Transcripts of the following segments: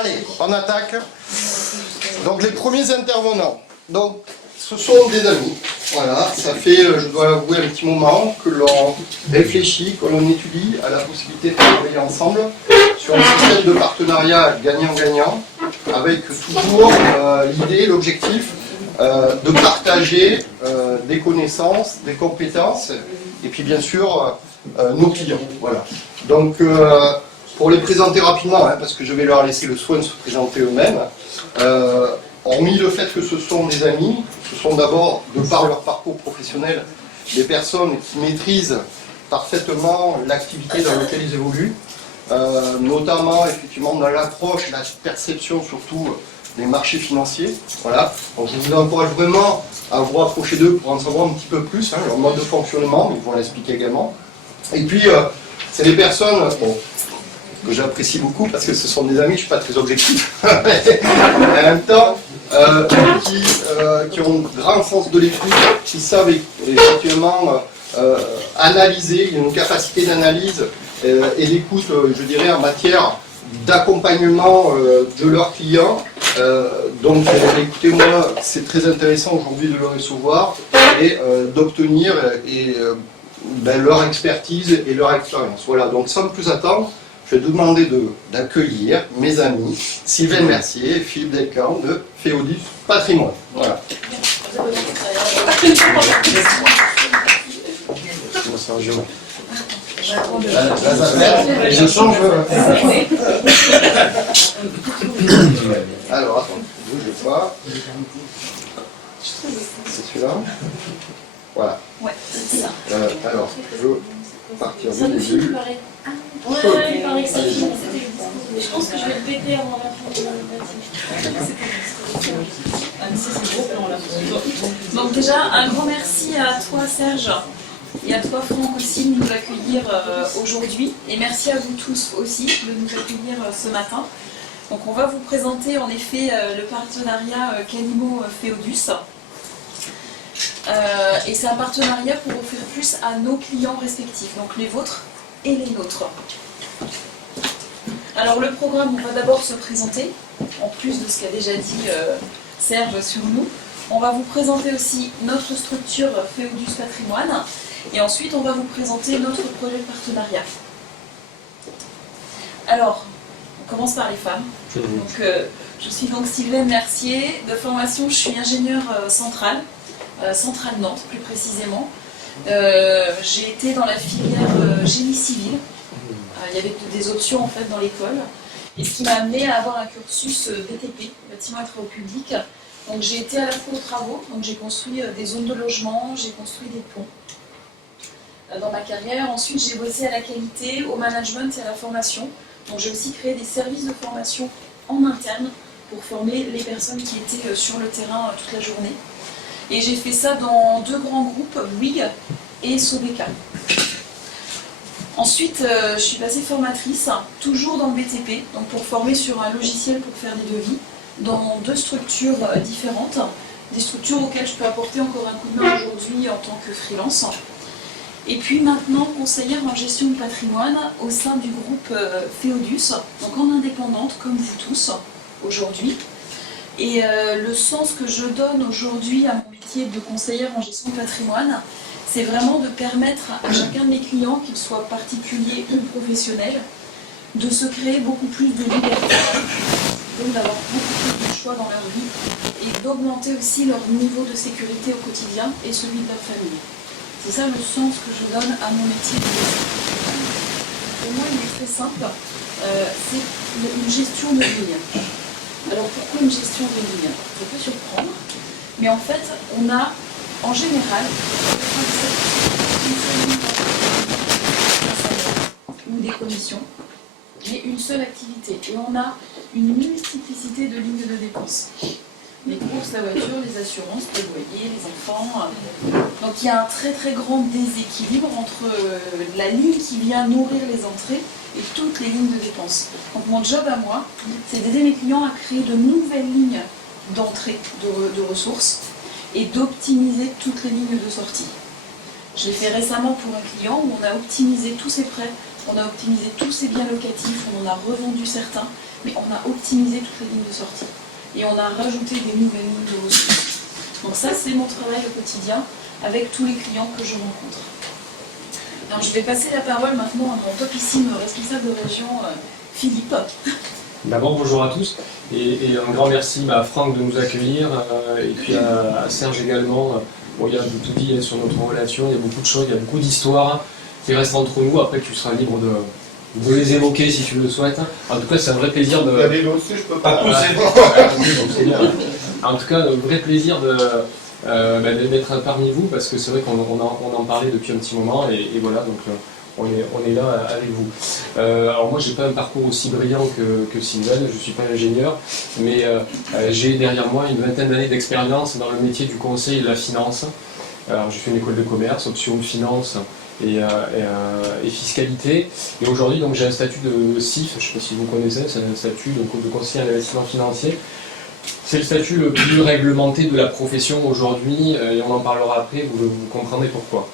Allez, on attaque. Donc les premiers intervenants. Donc ce sont des amis. Voilà, ça fait, je dois l'avouer, un petit moment que l'on réfléchit, que l'on étudie à la possibilité de travailler ensemble sur un système de partenariat gagnant-gagnant, avec toujours l'idée, l'objectif de partager des connaissances, des compétences, et puis bien sûr nos clients. Voilà. Donc pour les présenter rapidement, hein, parce que je vais leur laisser le soin de se présenter eux-mêmes, hormis le fait que ce sont des amis, ce sont d'abord, de par leur parcours professionnel, des personnes qui maîtrisent parfaitement l'activité dans laquelle ils évoluent, notamment effectivement dans l'approche, la perception surtout des marchés financiers. Voilà. Donc, je vous encourage vraiment à vous rapprocher d'eux pour en savoir un petit peu plus, hein, leur mode de fonctionnement, mais ils vont l'expliquer également. Et puis, c'est des personnes que j'apprécie beaucoup parce que ce sont des amis, je ne suis pas très objectif, en même temps, qui ont un grand sens de l'écoute, qui savent effectivement analyser, il y a une capacité d'analyse et d'écoute, je dirais, en matière d'accompagnement de leurs clients. Donc écoutez-moi, c'est très intéressant aujourd'hui de le recevoir et d'obtenir leur expertise et leur expérience. Voilà, donc sans plus attendre, je vais vous demander d'accueillir mes amis Sylvain Mercier et Philippe Delcamp de Féodus Patrimoine. Voilà. Je change. Alors, attends, bougez pas. C'est celui-là. Voilà. Ouais, c'est ça. Alors, je veux partir du début. Ouais, il paraît que ça filme. Mais je pense que je vais le péter avant la fin de la bâtiment. Donc déjà, un grand merci à toi Serge et à toi Franck aussi de nous accueillir aujourd'hui. Et merci à vous tous aussi de nous accueillir ce matin. Donc on va vous présenter en effet le partenariat Calimo-Féodus. Et c'est un partenariat pour offrir plus à nos clients respectifs, donc les vôtres et les nôtres. Alors le programme, on va d'abord se présenter, en plus de ce qu'a déjà dit Serge sur nous. On va vous présenter aussi notre structure Féodus Patrimoine, et ensuite on va vous présenter notre projet de partenariat. Alors, on commence par les femmes. Donc, je suis donc Sylvain Mercier, de formation je suis ingénieure centrale Nantes plus précisément. J'ai été dans la filière génie civil. Il y avait des options en fait dans l'école. Et ce qui m'a amené à avoir un cursus BTP, bâtiment et travaux publics. Donc j'ai été à la fois aux travaux, donc j'ai construit des zones de logement, j'ai construit des ponts dans ma carrière. Ensuite j'ai bossé à la qualité, au management et à la formation. Donc j'ai aussi créé des services de formation en interne pour former les personnes qui étaient sur le terrain toute la journée. Et j'ai fait ça dans deux grands groupes, WIG et Sobeca. Ensuite, je suis passée formatrice, toujours dans le BTP, donc pour former sur un logiciel pour faire des devis, dans deux structures différentes, des structures auxquelles je peux apporter encore un coup de main aujourd'hui en tant que freelance. Et puis maintenant, conseillère en gestion de patrimoine au sein du groupe Féodus, donc en indépendante comme vous tous aujourd'hui. Et le sens que je donne aujourd'hui à mon métier de conseillère en gestion de patrimoine, c'est vraiment de permettre à chacun de mes clients, qu'ils soient particuliers ou professionnels, de se créer beaucoup plus de liberté, donc d'avoir beaucoup plus de choix dans leur vie et d'augmenter aussi leur niveau de sécurité au quotidien et celui de leur famille. C'est ça le sens que je donne à mon métier de gestion. Pour moi, il est très simple, c'est une gestion de ligne. Alors pourquoi une gestion de ligne? Ça peut surprendre, mais en fait, on a en général ou des commissions, mais une seule activité. Et on a une multiplicité de lignes de dépenses. Les courses, la voiture, les assurances, les loyers, les enfants. Donc il y a un très très grand déséquilibre entre la ligne qui vient nourrir les entrées et toutes les lignes de dépenses. Donc mon job à moi, c'est d'aider mes clients à créer de nouvelles lignes d'entrée de ressources et d'optimiser toutes les lignes de sortie. Je l'ai fait récemment pour un client où on a optimisé tous ses prêts On a optimisé tous ces biens locatifs, on en a revendu certains, mais on a optimisé toutes les lignes de sortie. Et on a rajouté des nouvelles lignes de ressources. Donc ça, c'est mon travail au quotidien avec tous les clients que je rencontre. Alors je vais passer la parole maintenant à mon topissime responsable de région, Philippe. D'abord, bonjour à tous et un grand merci à Franck de nous accueillir et puis à Serge également. Bon, il y a tout dit sur notre relation, il y a beaucoup de choses, il y a beaucoup d'histoires qui restent entre nous. Après, tu seras libre de les évoquer si tu le souhaites. En tout cas, c'est un vrai plaisir de... Allez, aussi, je peux pas. C'est bien. En tout cas, un vrai plaisir d'être parmi vous parce que c'est vrai qu'on en parlait depuis un petit moment et voilà, donc on est là avec vous. Alors moi, j'ai pas un parcours aussi brillant que Sylvain, je suis pas ingénieur, mais j'ai derrière moi une vingtaine d'années d'expérience dans le métier du conseil et de la finance. Alors j'ai fait une école de commerce, option finance et fiscalité. Et aujourd'hui, donc j'ai un statut de CIF, je ne sais pas si vous connaissez, c'est un statut de conseiller en investissement financier. C'est le statut le plus réglementé de la profession aujourd'hui, et on en parlera après, vous comprendrez pourquoi.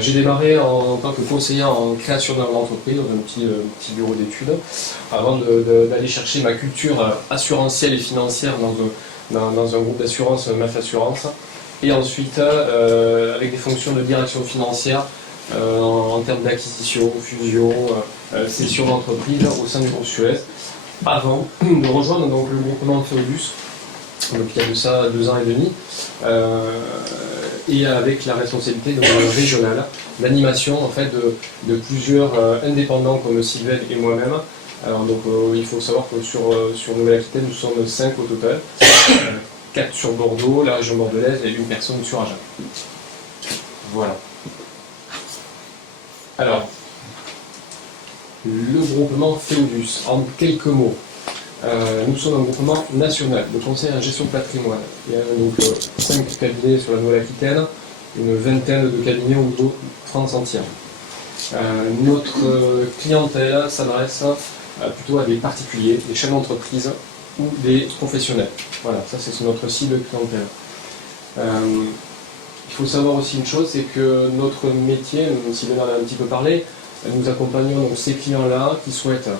J'ai démarré en tant que conseiller en création d'entreprise, dans un petit bureau d'études, avant d'aller chercher ma culture assurantielle et financière dans un groupe d'assurance, MAF Assurance, et ensuite avec des fonctions de direction financière en termes d'acquisition, fusion, cession d'entreprise au sein du groupe Suez, avant de rejoindre donc, le groupement Feodus, donc il y a de ça 2 ans et demi, et avec la responsabilité régionale d'animation en fait, de plusieurs indépendants comme Sylvain et moi-même. Alors, donc, il faut savoir que sur Nouvelle-Aquitaine, nous sommes 5 au total, 4 sur Bordeaux, la région bordelaise et 1 personne sur Agen. Voilà. Alors, le groupement Feodus, en quelques mots. Nous sommes un groupement national de conseil en gestion de patrimoine. Il y a donc 5 cabinets sur la Nouvelle-Aquitaine, une vingtaine de cabinets au niveau de France entière. Notre clientèle s'adresse plutôt à des particuliers, des chefs d'entreprise ou des professionnels. Voilà, ça c'est notre cible clientèle. Il faut savoir aussi une chose, c'est que notre métier, Sylvain en a un petit peu parlé, nous accompagnons donc ces clients-là qui souhaitent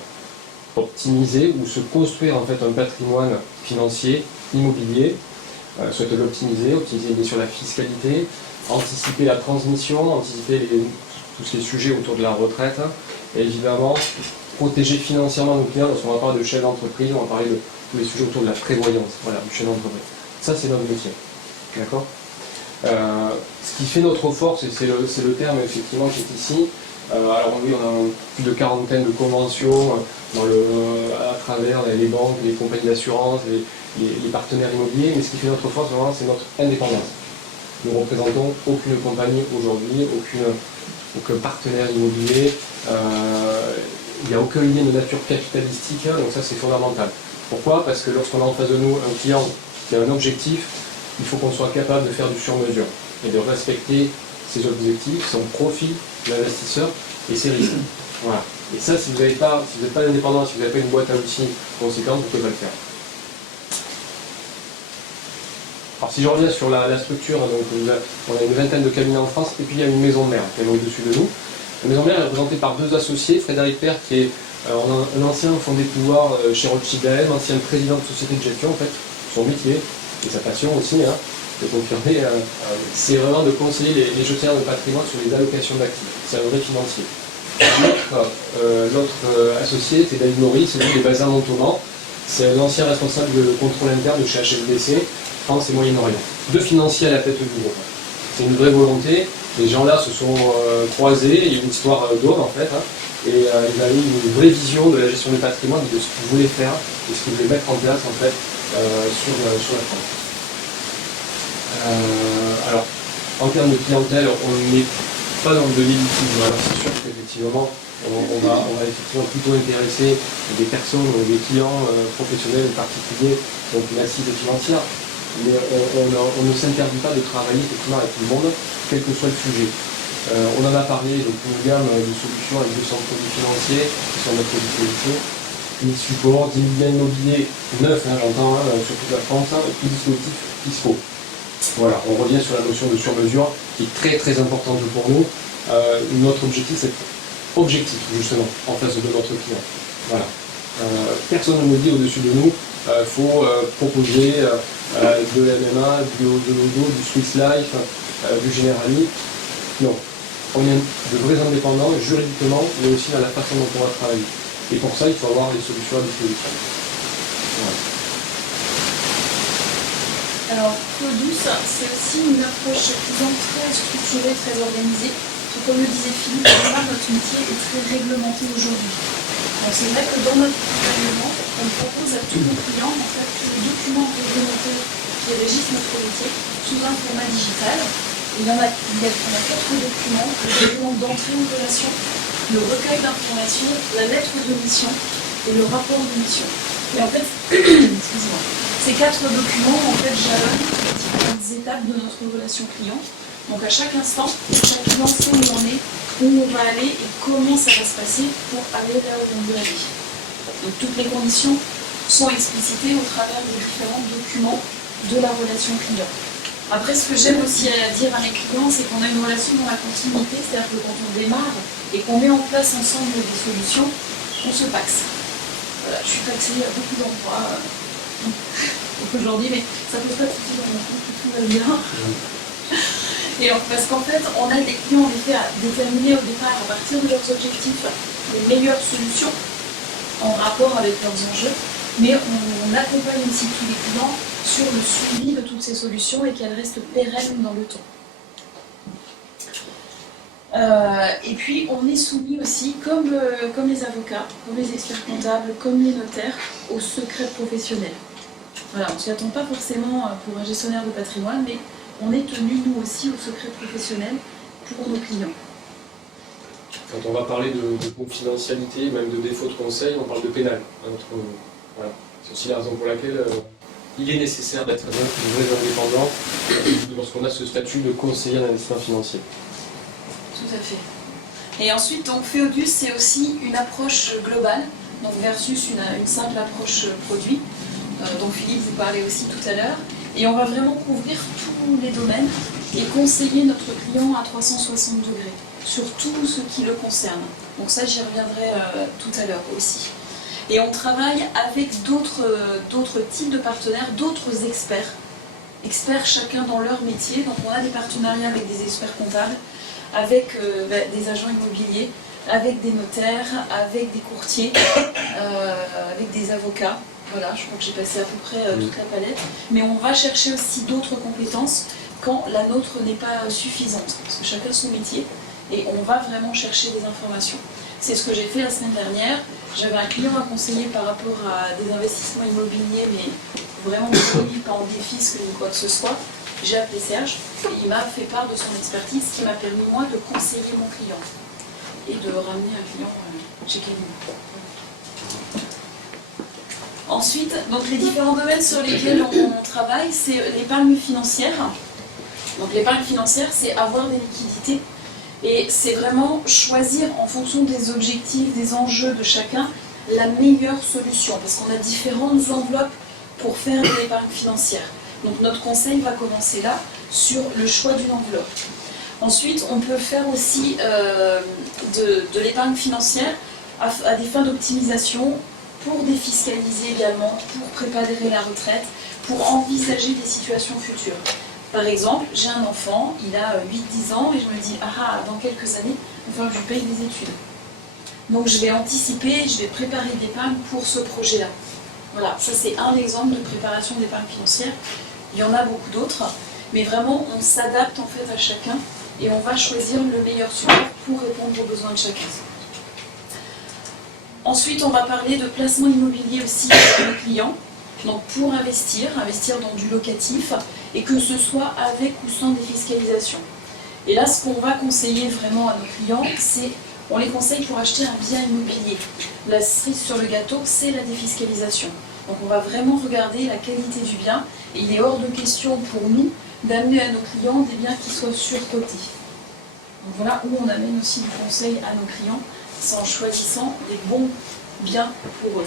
optimiser ou se construire en fait un patrimoine financier, immobilier, souhaitent l'optimiser, optimiser bien sûr la fiscalité, anticiper la transmission, anticiper tous ces sujets autour de la retraite, et évidemment protéger financièrement nos clients, parce qu'on va parler de chef d'entreprise, on va parler de tous les sujets autour de la prévoyance, voilà, du chef d'entreprise. Ça c'est notre métier, d'accord ? Ce qui fait notre force, et c'est le terme effectivement qui est ici, alors oui, on a plus de quarantaine de conventions à travers les banques, les compagnies d'assurance, les partenaires immobiliers, mais ce qui fait notre force vraiment c'est notre indépendance. Nous ne représentons aucune compagnie aujourd'hui, aucun partenaire immobilier, il n'y a aucun lien de nature capitalistique, donc ça c'est fondamental. Pourquoi ? Parce que lorsqu'on a en face de nous un client qui a un objectif, il faut qu'on soit capable de faire du sur-mesure et de respecter ses objectifs, son profil d'investisseur et ses risques. Voilà. Et ça, si vous n'êtes pas indépendant, si vous n'avez pas une boîte à outils conséquente, vous ne pouvez pas le faire. Alors si je reviens sur la structure, donc, on a une vingtaine de cabinets en France et puis il y a une maison mère qui est au-dessus de nous. La maison mère est représentée par 2 associés, Frédéric Père qui est un ancien fondé de pouvoir chez Rothschild AM, ancien président de société de gestion en fait, son métier et sa passion aussi, hein, de confirmer, c'est vraiment de conseiller les gestionnaires de patrimoine sur les allocations d'actifs. C'est un vrai financier. L'autre associé, c'est David Maurice, c'est lui qui est basé à Montauban. C'est un ancien responsable de contrôle interne de chez HSBC, France et Moyen-Orient. 2 financiers à la tête du groupe. C'est une vraie volonté. Les gens là se sont croisés, il y a une histoire d'homme en fait, hein, et il a eu une vraie vision de la gestion du patrimoine, de ce qu'il voulait faire, de ce qu'il voulait mettre en place en fait sur la France. Alors, en termes de clientèle, on n'est pas dans de l'élitisme. Alors c'est sûr qu'effectivement, on va effectivement plutôt intéresser des personnes, des clients professionnels, particuliers, donc une assise financière. Mais on ne s'interdit pas de travailler effectivement avec tout le monde, quel que soit le sujet. On en a parlé, donc une gamme de solutions avec 200 produits financiers qui sont à notre disposition, puis support, 10 biens immobiliers neufs, hein, j'entends, sur toute la France, et puis dispositifs fiscaux. Voilà, on revient sur la notion de sur-mesure qui est très très importante pour nous. Notre objectif c'est objectif, justement, en face de notre client. Voilà. Personne ne nous dit au-dessus de nous, il faut proposer de MMA, de Lodo, du Swiss Life, du Generali. Non. On est de vrais indépendants, juridiquement, mais aussi dans la façon dont on va travailler. Et pour ça, il faut avoir des solutions à disposition. Voilà. Alors, Codus, c'est aussi une approche client très structurée, très organisée. Donc, comme le disait Philippe, notre métier est très réglementé aujourd'hui. Donc, c'est vrai que dans notre accompagnement, on propose à tous nos clients en fait, les documents réglementaires qui régissent notre métier sous un format digital. Il y en a 4 documents: le document d'entrée en relation, le recueil d'informations, la lettre de mission et le rapport de mission. Et en fait, excusez-moi, ces 4 documents en fait jalonnent les différentes étapes de notre relation client. Donc à chaque instant, chaque client sait où on est, où on va aller et comment ça va se passer pour aller là où on veut aller. Donc toutes les conditions sont explicitées au travers des différents documents de la relation client. Après, ce que j'aime aussi dire à mes clients, c'est qu'on a une relation dans la continuité, c'est-à-dire que quand on démarre et qu'on met en place ensemble des solutions, on se paxe. Voilà, je suis paxée à beaucoup d'endroits aujourd'hui, mais ça ne peut pas tout dans mon compte, tout va bien. Et parce qu'en fait, on a des clients en effet à déterminer au départ, à partir de leurs objectifs, les meilleures solutions en rapport avec leurs enjeux, mais on accompagne aussi tous les clients sur le suivi de toutes ces solutions et qu'elles restent pérennes dans le temps. Et puis on est soumis aussi, comme les avocats, comme les experts comptables, comme les notaires, au secret professionnel. Voilà, on ne s'y attend pas forcément pour un gestionnaire de patrimoine, mais on est tenu nous aussi au secret professionnel pour nos clients. Quand on va parler de confidentialité, même de défaut de conseil, on parle de pénal. Voilà. C'est aussi la raison pour laquelle il est nécessaire d'être un vrai indépendant lorsqu'on a ce statut de conseiller en investissement financier. Tout à fait. Et ensuite, donc, Feodus, c'est aussi une approche globale, donc versus une simple approche produit, dont Philippe vous parlait aussi tout à l'heure. Et on va vraiment couvrir tous les domaines et conseiller notre client à 360 degrés sur tout ce qui le concerne. Donc ça, j'y reviendrai tout à l'heure aussi. Et on travaille avec d'autres types de partenaires, d'autres experts chacun dans leur métier. Donc on a des partenariats avec des experts comptables, avec des agents immobiliers, avec des notaires, avec des courtiers, avec des avocats. Voilà, je crois que j'ai passé à peu près toute la palette. Mais on va chercher aussi d'autres compétences quand la nôtre n'est pas suffisante. Parce que chacun son métier et on va vraiment chercher des informations. C'est ce que j'ai fait la semaine dernière. J'avais un client à conseiller par rapport à des investissements immobiliers, mais vraiment pas en défisque ni quoi que ce soit. J'ai appelé Serge et il m'a fait part de son expertise qui m'a permis moi de conseiller mon client et de ramener un client chez Kevin. Ensuite, donc les différents domaines sur lesquels on travaille, c'est l'épargne financière. Donc l'épargne financière, c'est avoir des liquidités et c'est vraiment choisir en fonction des objectifs, des enjeux de chacun, la meilleure solution parce qu'on a différentes enveloppes pour faire de l'épargne financière. Donc notre conseil va commencer là, sur le choix d'une enveloppe. Ensuite, on peut faire aussi de l'épargne financière à des fins d'optimisation, pour défiscaliser également, pour préparer la retraite, pour envisager des situations futures. Par exemple, j'ai un enfant, il a 8-10 ans, et je me dis, dans quelques années, il va falloir que je paye des études. Donc je vais anticiper, je vais préparer de l'épargne pour ce projet-là. Voilà, ça c'est un exemple de préparation d'épargne financière. Il y en a beaucoup d'autres, mais vraiment on s'adapte en fait à chacun et on va choisir le meilleur support pour répondre aux besoins de chacun. Ensuite, on va parler de placement immobilier aussi pour nos clients. Donc pour investir dans du locatif et que ce soit avec ou sans défiscalisation. Et là, ce qu'on va conseiller vraiment à nos clients, c'est on les conseille pour acheter un bien immobilier. La cerise sur le gâteau, c'est la défiscalisation. Donc on va vraiment regarder la qualité du bien et il est hors de question pour nous d'amener à nos clients des biens qui soient surcotés. Donc voilà où on amène aussi du conseil à nos clients, c'est en choisissant les bons biens pour eux.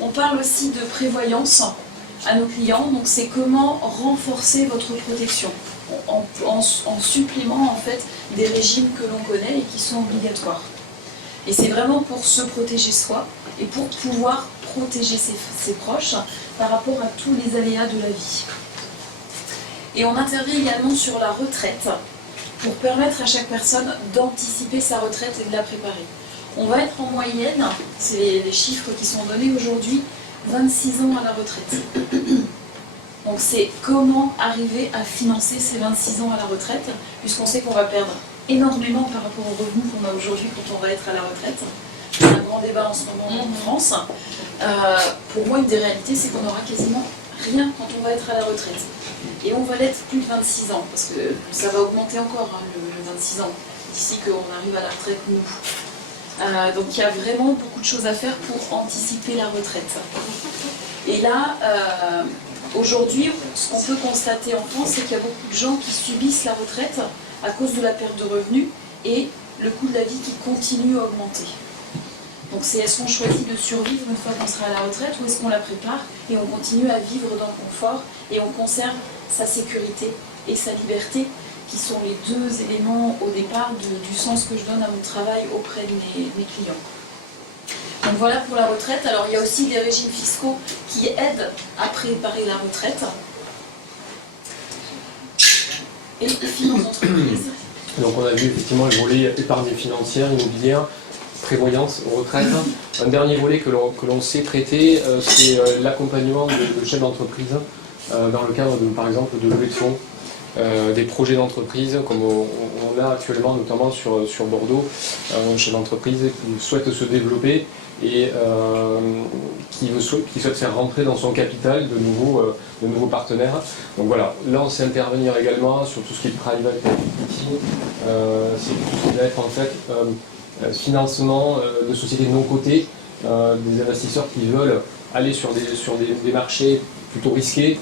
On parle aussi de prévoyance à nos clients, donc c'est comment renforcer votre protection. en supplément en fait des régimes que l'on connaît et qui sont obligatoires. Et c'est vraiment pour se protéger soi et pour pouvoir protéger ses proches par rapport à tous les aléas de la vie. Et on intervient également sur la retraite pour permettre à chaque personne d'anticiper sa retraite et de la préparer. On va être en moyenne, c'est les chiffres qui sont donnés aujourd'hui, 26 ans à la retraite. Donc c'est comment arriver à financer ces 26 ans à la retraite, puisqu'on sait qu'on va perdre énormément par rapport aux revenus qu'on a aujourd'hui quand on va être à la retraite. C'est un grand débat en ce moment en France. Pour moi, une des réalités, c'est qu'on n'aura quasiment rien quand on va être à la retraite. Et on va l'être plus de 26 ans, parce que ça va augmenter encore, hein, le 26 ans, d'ici qu'on arrive à la retraite, nous. Donc il y a vraiment beaucoup de choses à faire pour anticiper la retraite. Et là, aujourd'hui, ce qu'on peut constater en France, c'est qu'il y a beaucoup de gens qui subissent la retraite à cause de la perte de revenus et le coût de la vie qui continue à augmenter. Donc c'est est-ce qu'on choisit de survivre une fois qu'on sera à la retraite ou est-ce qu'on la prépare et on continue à vivre dans le confort et on conserve sa sécurité et sa liberté, qui sont les deux éléments au départ du sens que je donne à mon travail auprès de mes clients. Donc voilà pour la retraite. Alors il y a aussi des régimes fiscaux qui aident à préparer la retraite. Et finances d'entreprise. Donc on a vu effectivement le volet épargne financière, immobilière, prévoyance, retraite. Un dernier volet que l'on sait traiter, c'est l'accompagnement de chefs d'entreprise dans le cadre, par exemple, de levée de fonds. Des projets d'entreprise comme on a actuellement notamment sur Bordeaux, un chef d'entreprise qui souhaite se développer et qui souhaite faire rentrer dans son capital de nouveaux partenaires. Donc voilà, là on sait intervenir également sur tout ce qui est private equity, c'est tout ce qui va être en fait financement de sociétés non cotées, des investisseurs qui veulent aller sur des marchés plutôt risqués,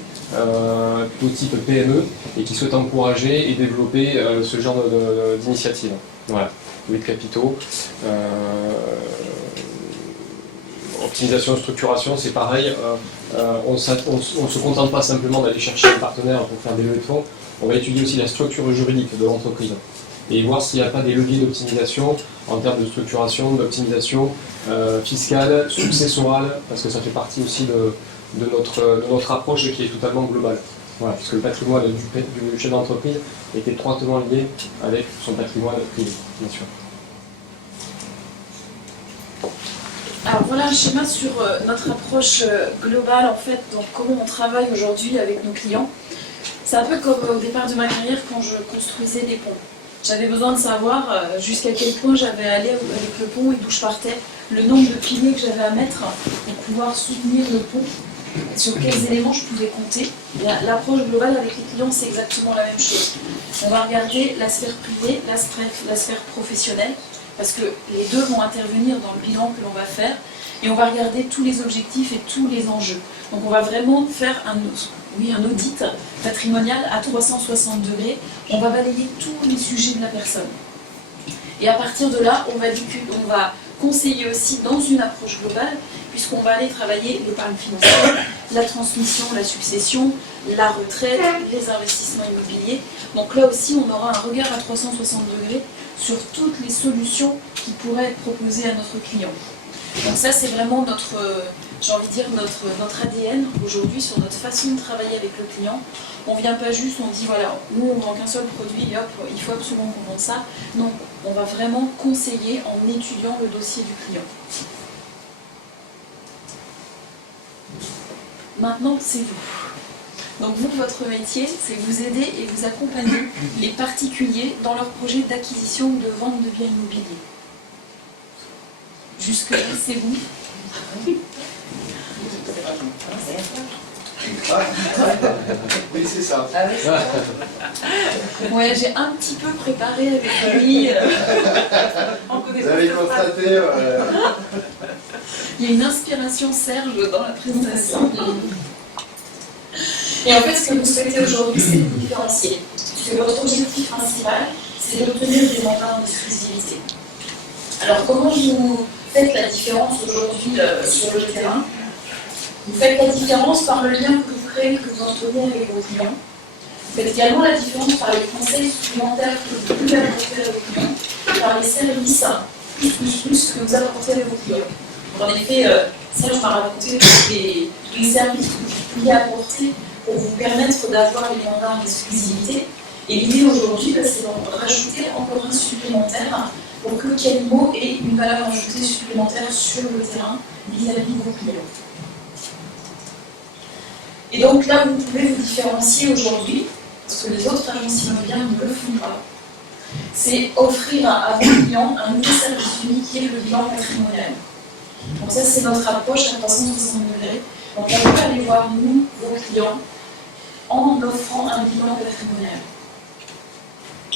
plutôt type PME, et qui souhaitent encourager et développer ce genre d'initiative. Voilà, levée de capitaux, optimisation, structuration, c'est pareil. On ne se contente pas simplement d'aller chercher un partenaire pour faire des levées de fonds, on va étudier aussi la structure juridique de l'entreprise et voir s'il n'y a pas des leviers d'optimisation en termes de structuration, d'optimisation fiscale, successorale, parce que ça fait partie aussi de notre approche qui est totalement globale. Voilà, puisque le patrimoine du chef d'entreprise est étroitement lié avec son patrimoine privé, bien sûr. Alors voilà un schéma sur notre approche globale, en fait, donc comment on travaille aujourd'hui avec nos clients. C'est un peu comme au départ de ma carrière quand je construisais des ponts. J'avais besoin de savoir jusqu'à quel point j'avais allé avec le pont et d'où je partais, le nombre de piliers que j'avais à mettre pour pouvoir soutenir le pont, sur quels éléments je pouvais compter. L'approche globale avec les clients, c'est exactement la même chose. On va regarder la sphère privée, la sphère professionnelle, parce que les deux vont intervenir dans le bilan que l'on va faire, et on va regarder tous les objectifs et tous les enjeux. Donc on va vraiment faire un audit patrimonial à 360 degrés, on va balayer tous les sujets de la personne. Et à partir de là, on va conseiller aussi dans une approche globale, puisqu'on va aller travailler l'épargne financière, la transmission, la succession, la retraite, les investissements immobiliers. Donc là aussi, on aura un regard à 360 degrés sur toutes les solutions qui pourraient être proposées à notre client. Donc ça, c'est vraiment notre ADN aujourd'hui sur notre façon de travailler avec le client. On ne vient pas juste, on dit voilà, nous on ne vend qu'un seul produit et hop, il faut absolument qu'on vende ça. Non, on va vraiment conseiller en étudiant le dossier du client. Maintenant, c'est vous. Donc vous, votre métier, c'est vous aider et vous accompagner les particuliers dans leurs projets d'acquisition ou de vente de biens immobiliers. Jusque-là, c'est vous. Oui, c'est ça. Ouais, j'ai un petit peu préparé avec lui. Vous avez constaté. Il y a une inspiration Serge dans la présentation. Et en fait, ce que vous souhaitez aujourd'hui, c'est de différencier. Puisque votre objectif principal, c'est d'obtenir des mandats en exclusivité. Alors, comment vous faites la différence aujourd'hui sur le terrain? Vous faites la différence par le lien que vous créez, que vous entretenez avec vos clients. Faites également la différence par les conseils supplémentaires que vous pouvez apporter à vos clients, par les services plus que vous apportez à vos clients. En effet, Serge m'a raconté tous les services que vous pouviez apporter pour vous permettre d'avoir les mandats en exclusivité. Et l'idée aujourd'hui, c'est d'en rajouter encore un supplémentaire pour que Calimo ait une valeur ajoutée supplémentaire sur le terrain vis-à-vis de vos clients. Et donc là, vous pouvez vous différencier aujourd'hui, parce que les autres agences immobilières ne le font pas. C'est offrir à vos clients un nouveau service unique qui est le bilan patrimonial. Donc ça, c'est notre approche à 360 degrés. Donc on peut aller voir, nous, vos clients, en offrant un bilan patrimonial.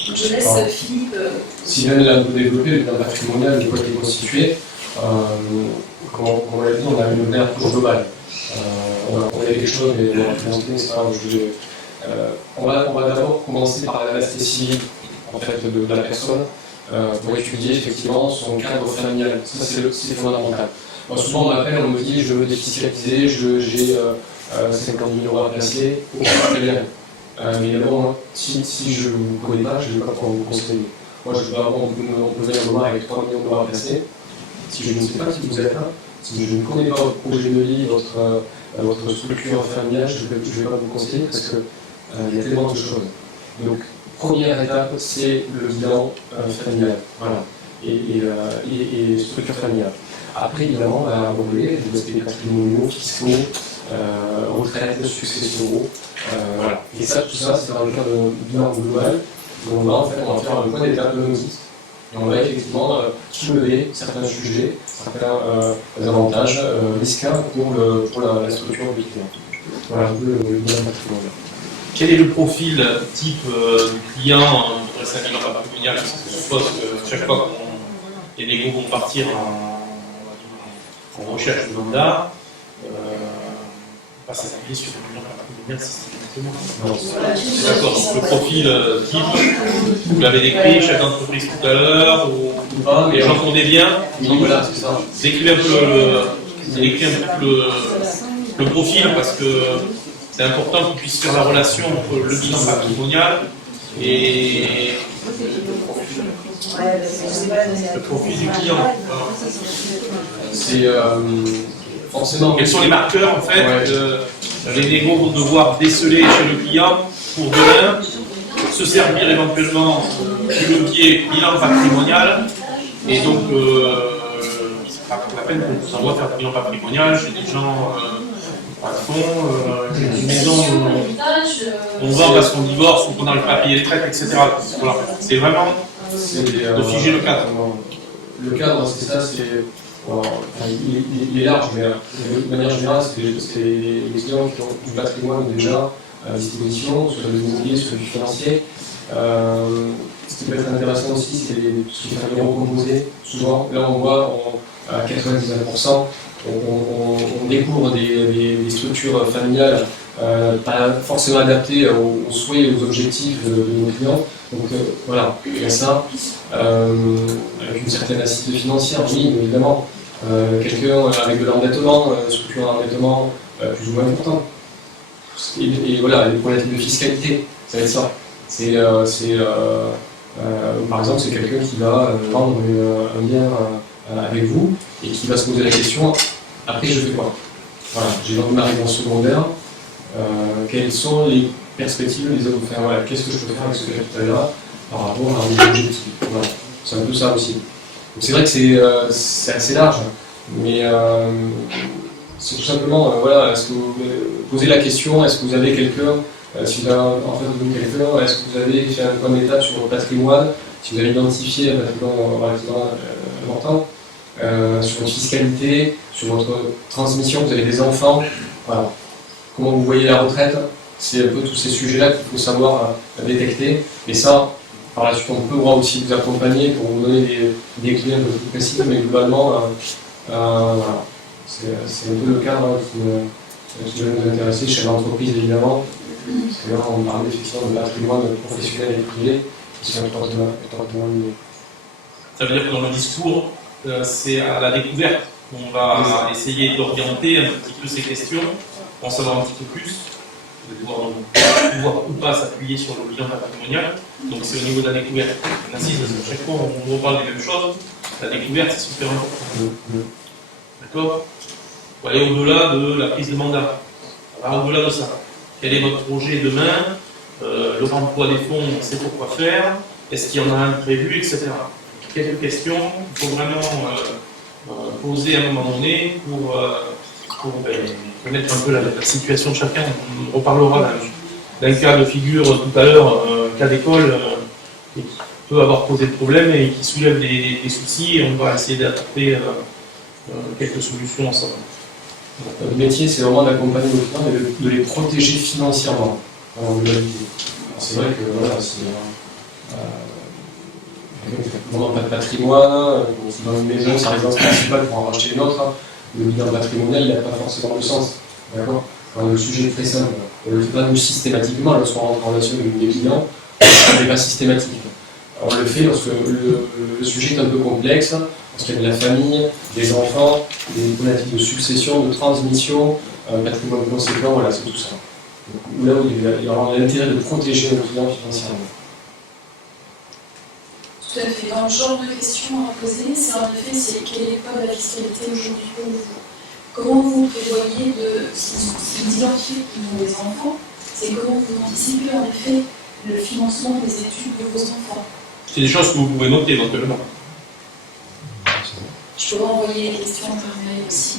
Donc, je laisse Philippe... Si elle a développé le bilan patrimonial, de quoi il est constitué, comme on l'a dit, on a une approche globale. On a quelque chose, mais on va présenter, c'est pas on va d'abord commencer par l'anesthésie en fait, de la personne pour étudier effectivement son cadre familial. Ça, c'est fondamental. Moi, souvent, on m'appelle, on me dit je veux défiscaliser, j'ai 50 000 € à placer, très bien. Mais d'abord, moi, si je ne vous connais pas, je ne vais pas pouvoir vous conseiller. Moi, on peut venir me voir avec 3 millions € à placer. Si je ne sais pas qui vous êtes là, si je ne connais pas votre projet de vie, votre structure familiale, je ne vais pas vous conseiller parce qu'il y a tellement de choses. Donc, première étape, c'est le bilan familial. Voilà. Et structure familiale. Après, évidemment, on va aborder les aspects patrimoniaux, fiscaux, retraite, successoraux. Voilà. Et ça, tout ça, c'est dans le cadre d'un bilan global. Donc là, en fait, on va faire un point d'étape de l'audit. Et on va effectivement soulever certains sujets, certains avantages risquants pour la structure du client. Voilà un peu le bilan patrimonial. Quel est le profil type du client pour le 5 000 € patrimonial? Je suppose que chaque fois que les négos vont partir en recherche de mandat, pas s'appuyer sur le bilan patrimonial systématiquement. D'accord, donc le profil type, vous l'avez décrit, chef d'entreprise tout à l'heure, ou les gens qui ont des biens. Oui, voilà, c'est ça. Décrivez un peu le profil, parce que c'est important qu'on puisse faire la relation entre le bilan patrimonial et le profil du client. C'est forcément. Quels sont les marqueurs en fait que les négos vont devoir déceler chez le client pour demain se servir éventuellement du levier bilan patrimonial, et donc c'est pas la peine qu'on vous envoie faire du bilan patrimonial chez des gens une maison on vend parce qu'on divorce ou qu'on n'arrive pas à payer les traites, etc. Voilà. C'est vraiment de figer le cadre. Le cadre, c'est ça, il est large, mais de manière générale, c'est les clients qui ont du patrimoine déjà à disposition, soit de l'immobilier, soit du financier. Ce qui peut être intéressant aussi, c'est tout ce qui est famille recomposée. Souvent, là on voit à 99%, on découvre des structures familiales pas forcément adaptées aux souhaits et aux objectifs de nos clients. Donc voilà, il y a ça, avec une certaine assise financière, oui, évidemment. Quelqu'un avec de l'endettement, une structure d'endettement plus ou moins importante. Et voilà, les problématiques de fiscalité, ça va être ça. Par exemple, c'est quelqu'un qui va vendre un bien avec vous et qui va se poser la question, après je fais quoi? Voilà, j'ai vendu ma résidence secondaire, quelles sont les perspectives, les autres, enfin, voilà, qu'est-ce que je peux faire avec ce capital-là par rapport à mes objectifs? Voilà, c'est un peu ça aussi. C'est vrai que c'est assez large, mais c'est tout simplement, voilà, est-ce que vous posez la question, est-ce que vous avez quelqu'un, si vous avez en fait de vous quelqu'un, est-ce que vous avez fait un point d'étape sur votre patrimoine, si vous avez identifié un patrimoine relativement important, sur votre fiscalité, sur votre transmission, vous avez des enfants, voilà. Comment vous voyez la retraite, c'est un peu tous ces sujets-là qu'il faut savoir détecter, et ça, par la suite, on peut aussi vous accompagner pour vous donner des clés un peu plus précises, mais globalement, voilà. C'est un peu le cadre qui va nous intéresser chez l'entreprise, évidemment. Parce que là, on parle effectivement de patrimoine professionnel et privé, qui sont étroitement liés. Ça veut dire que dans le discours, c'est à la découverte qu'on va essayer d'orienter un petit peu ces questions, pour en savoir un petit peu plus. de pouvoir ou pas s'appuyer sur le bilan patrimonial. Donc c'est au niveau de la découverte. On insiste parce que chaque fois on reparle des mêmes choses. La découverte, c'est super important. D'accord? Faut aller au-delà de la prise de mandat. Ça va au-delà de ça. Quel est votre projet demain? Le remploi des fonds, on sait pourquoi faire. Est-ce qu'il y en a un prévu, etc. Quelques questions qu'il faut vraiment poser à un moment donné pour connaître un peu la situation de chacun. On reparlera d'un cas de figure tout à l'heure, cas d'école qui peut avoir posé problème et qui soulève des soucis, et on va essayer d'apporter quelques solutions ensemble. Le métier, c'est vraiment d'accompagner nos clients et de les protéger financièrement. C'est vrai que voilà, si on n'a pas de patrimoine, dans une maison, sa résidence principale pour en racheter une autre, le bilan patrimonial, il n'a pas forcément de sens. D'accord? Le sujet est très simple. On ne le fait pas nous systématiquement lorsqu'on rentre en relation avec des clients, on ne le fait pas systématiquement. On le fait lorsque le sujet est un peu complexe, parce qu'il y a de la famille, des enfants, des problématiques de succession, de transmission, un patrimoine conséquent, voilà, c'est tout ça. Donc, là où il y aura l'intérêt de protéger nos clients financièrement. Tout à fait. Dans le genre de questions à poser, c'est en effet, c'est quel est l'époque de la fiscalité aujourd'hui pour vous? Comment vous prévoyez si vous identifiez qu'ils ont des enfants, c'est comment vous anticipez en effet le financement des études de vos enfants? C'est des choses que vous pouvez noter éventuellement. Je peux envoyer les questions par mail aussi.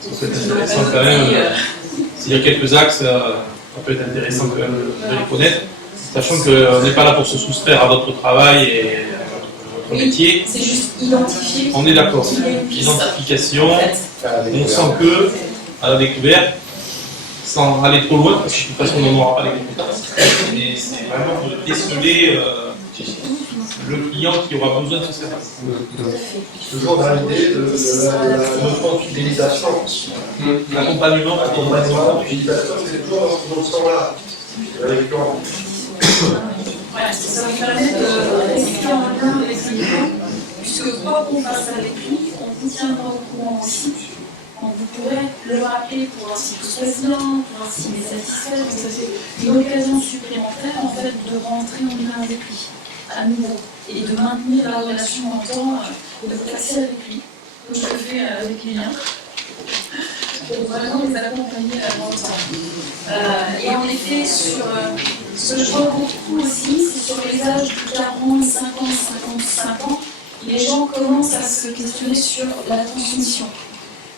Ça peut être intéressant quand même. S'il y a quelques axes, ça peut être intéressant quand même de les connaître, sachant qu'on n'est pas là pour se soustraire à votre travail et à votre métier. C'est juste identifier. On est d'accord. L'identification, on sent que, à la découverte, sans aller trop loin, parce que de toute façon on n'aura pas les compétences, mais c'est vraiment de déceler le client qui aura besoin de ce service. Toujours dans l'idée de la notion de fidélisation. L'accompagnement, Fidélisation, c'est toujours dans ce sens-là. Voilà, ça vous permet de rester en lien avec le client, puisque quoi qu'on fasse avec lui, on vous tiendra au courant aussi. Donc vous pourrez le rappeler pour voir si tout se passe bien, pour voir s'il est satisfait. Donc ça fait une occasion supplémentaire en fait de rentrer en lien avec lui à nouveau et de maintenir la relation en temps, de passer avec lui, comme je le fais avec les liens, pour vraiment les accompagner dans le temps. Et en effet, sur ce que je vois beaucoup aussi, c'est sur les âges de 40, 50, 55 ans, les gens commencent à se questionner sur la transmission.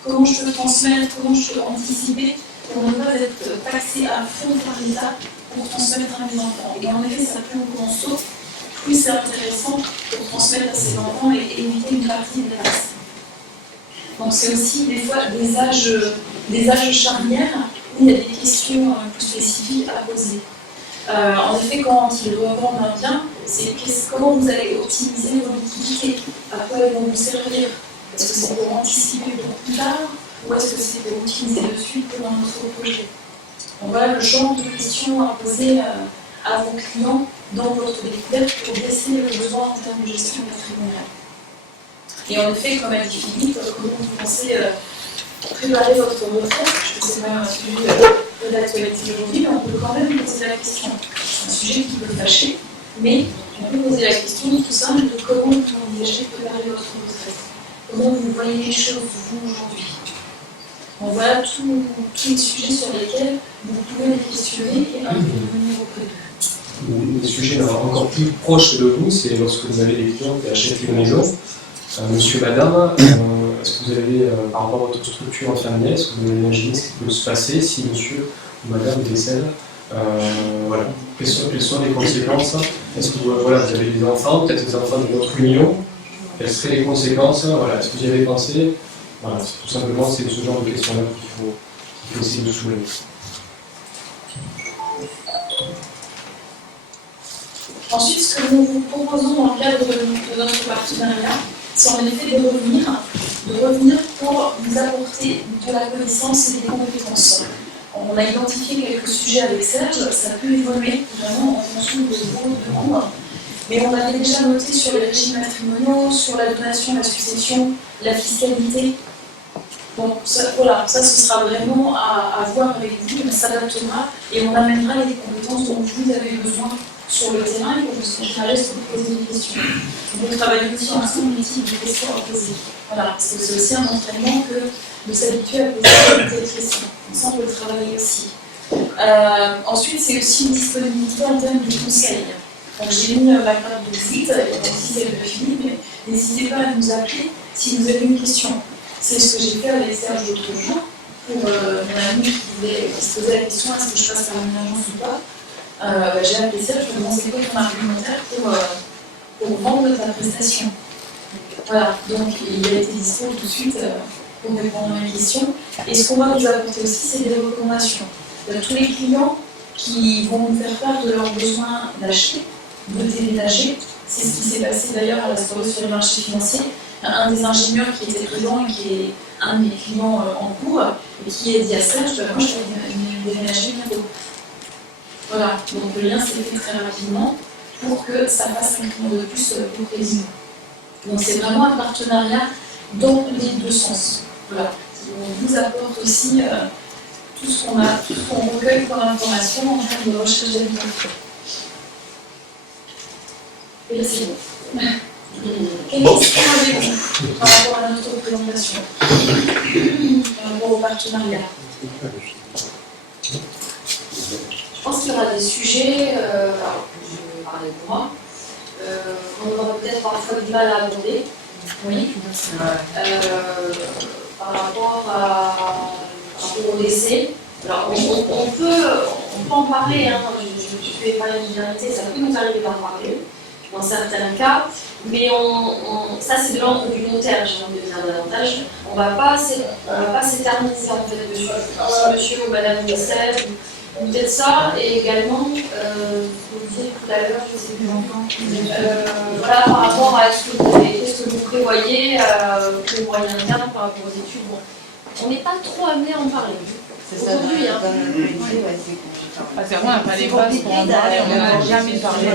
Comment je peux transmettre, comment je peux anticiper pour ne pas être taxé à fond par l'État pour transmettre à mes enfants. Et en effet, ça plus on commence, plus c'est intéressant pour transmettre à ses enfants et éviter une partie de la taxe. Donc c'est aussi des fois des âges charnières où il y a des questions plus spécifiques à poser. En effet, quand ils revendent un bien, c'est comment vous allez optimiser vos liquidités, à quoi elles vont vous servir. Est-ce que c'est pour anticiper pour plus tard ou est-ce que c'est pour utiliser de suite pour un autre projet? Donc voilà le genre de questions à poser à vos clients dans votre découverte pour déceler le besoin en termes de gestion patrimoniale. Et en effet, comme a dit Philippe, comment vous pensez préparer votre retraite? Je sais que c'est pas un sujet de l'actualité aujourd'hui, mais on peut quand même poser la question. C'est un sujet qui peut fâcher, mais on peut poser la question tout simple de comment vous envisagez de préparer votre retraite. Comment vous voyez les choses, vous, aujourd'hui? Donc voilà tous les sujets sur lesquels vous pouvez les questionner et venir auprès d'eux. Des sujets encore plus proches de vous, c'est lorsque vous avez des clients qui achètent une maison. Monsieur, madame, est-ce que vous avez, par rapport à votre structure familiale, est-ce que vous avez imaginé ce qui peut se passer si monsieur ou madame décède? Voilà. Quelles sont les conséquences? Est-ce que vous avez des enfants, peut-être des enfants de votre union? Quelles seraient les conséquences? Voilà. Est-ce que vous y avez pensé? Voilà. Tout simplement, c'est ce genre de questions-là qu'il faut essayer de soulever. Ensuite, ce que nous vous proposons dans le cadre de notre partenariat, c'est en effet de revenir pour vous apporter de la connaissance et des compétences. On a identifié quelques sujets avec Serge, ça peut évoluer vraiment en fonction de vos demandes. Mais on avait déjà noté sur les régimes matrimoniaux, sur la donation, la succession, la fiscalité, Donc voilà, ça ce sera vraiment à voir avec vous, on s'adaptera et on amènera les compétences dont vous avez besoin sur le terrain et pour vous conférer de poser des questions. Donc on travaille aussi ensemble les types de questions à poser. Voilà, parce que c'est aussi un entraînement que de s'habituer à poser des questions. Ça on peut le travailler aussi. Ensuite, c'est aussi une disponibilité en termes de conseils. Donc j'ai mis ma carte de visite, ici celle de Philippe, mais n'hésitez pas à nous appeler si vous avez une question. C'est ce que j'ai fait avec Serge l'autre jour pour mon ami qui se posait la question est-ce que je passe par une agence ou pas. J'ai appelé Serge, je me demandais c'est quoi ton argumentaire pour vendre ta prestation. Voilà, donc il a été dispo tout de suite pour répondre à mes questions. Et ce qu'on va vous apporter aussi, c'est des recommandations. Tous les clients qui vont nous faire part de leurs besoins d'acheter, de déménager, c'est ce qui s'est passé d'ailleurs à la soirée sur le marché financier. Un des ingénieurs qui était présent et qui est un de mes clients en cours et qui est dit à Serge, moi je vais déménager bientôt. Voilà, donc le lien s'est fait très rapidement pour que ça fasse un client de plus pour Clément. Donc c'est vraiment un partenariat dans les deux sens. Voilà, on vous apporte aussi tout ce qu'on recueille comme information en termes de recherche d'habitation. Et là c'est bon. Quelle question avez-vous par rapport à notre présentation, par rapport au partenariat? Je pense qu'il y aura des sujets, alors je vais parler de moi, qu'on aura peut-être parfois du mal à aborder. Oui. Par rapport au décès. Alors on peut en parler, hein. Je vais parler de généralité, ça peut nous arriver d'en parler dans certains cas, mais ça c'est de l'ordre du notaire, j'ai envie de dire davantage. On ne va pas s'éterniser en fait dessus. Si monsieur ou madame décède, peut-être ça, et également, vous le disiez tout à l'heure, je ne sais plus longtemps, voilà, par rapport à qu'est-ce que vous prévoyez pour moyen terme par rapport aux études. Bon, on n'est pas trop amené à en parler. Aujourd'hui, hein. Parce qu'on n'a pas les bases pour en parler, on n'en a jamais parlé.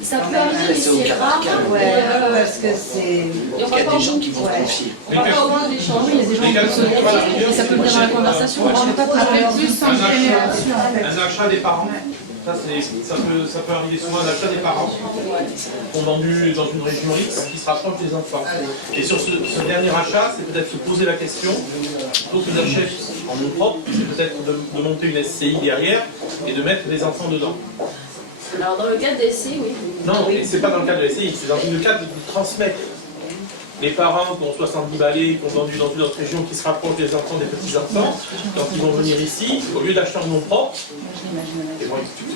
Ça peut arriver, mais c'est rare. Parce que c'est. Il y a des gens qui vont confier. On va pas avoir d'échanges, il y a des gens qui vont se confier, et ça peut venir dans la conversation. On ne peut pas Après, plus s'entraîner là-dessus, en fait. Un achat des parents, ça peut arriver souvent, un achat des parents qui ont vendu dans une région X qui se rapproche des enfants. Et sur ce dernier achat, c'est peut-être se poser la question, plutôt que d'acheter en nom propre, c'est peut-être de monter une SCI derrière et de mettre des enfants dedans. Alors dans le cadre des SCI, oui. Non, c'est pas dans le cadre de SCI, c'est dans le cadre de transmettre. Les parents qui ont 70 balais, qui ont vendu dans une autre région, qui se rapprochent des enfants, des petits-enfants, quand ils vont venir ici, au lieu d'acheter en nom propre,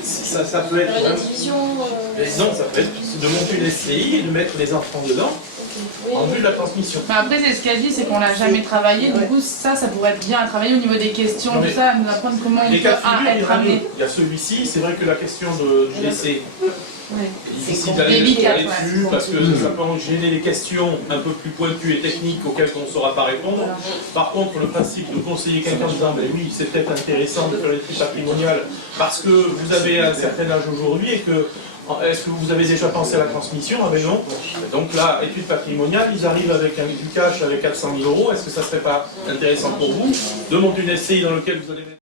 ça peut être... La division... Non, ça peut être de monter une SCI et de mettre les enfants dedans, en vue de la transmission. Mais après, c'est ce qu'elle dit, c'est qu'on l'a jamais travaillé. Du coup, ça pourrait être bien à travailler au niveau des questions, tout ça, nous apprendre comment on peut être amené. Il y a celui-ci, c'est vrai que la question de laisser... C'est difficile d'aller dessus parce que ça peut gêner les questions un peu plus pointues et techniques auxquelles on ne saura pas répondre. Par contre, le principe de conseiller quelqu'un en disant ben oui, c'est peut-être intéressant de faire l'étude patrimoniale parce que vous avez un certain âge aujourd'hui et que est-ce que vous avez déjà pensé à la transmission? Ah ben non. Donc là, étude patrimoniale, ils arrivent avec du cash avec 400 000 €. Est-ce que ça ne serait pas intéressant pour vous de monter une SCI dans laquelle vous allez mettre